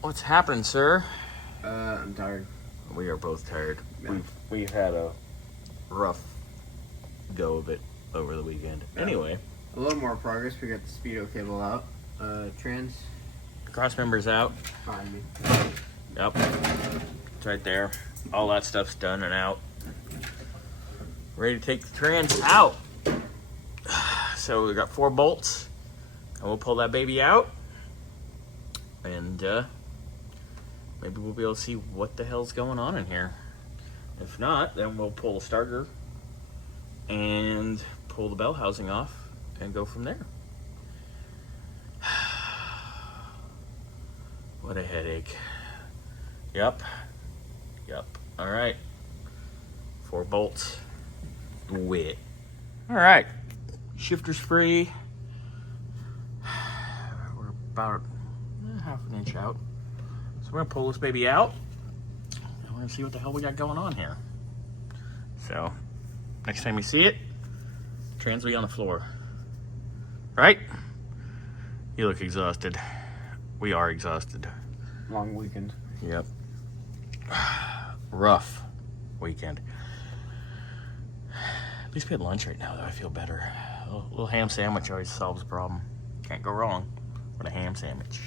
What's happening, sir? I'm tired. We are both tired. Yeah. We've had a rough go of it over the weekend. Yeah. Anyway, A little more progress. We got the speedo cable out. Trans cross members out. behind me. Yep, it's right there. All that stuff's done and out. Ready to take the trans out. So we got 4 bolts, and we'll pull that baby out, and maybe we'll be able to see what the hell's going on in here. If not, then we'll pull the starter and pull the bell housing off and go from there. What a headache. Yep. All right. 4 bolts. Wit. All right. Shifter's free. We're about half an inch out. So we're gonna pull this baby out. And we're gonna see what the hell we got going on here. So next time you see it, trans will be on the floor. Right? You look exhausted. We are exhausted. Long weekend. Yep. Rough weekend. At least we had lunch right now, though. I feel better. A little ham sandwich always solves the problem. Can't go wrong with a ham sandwich.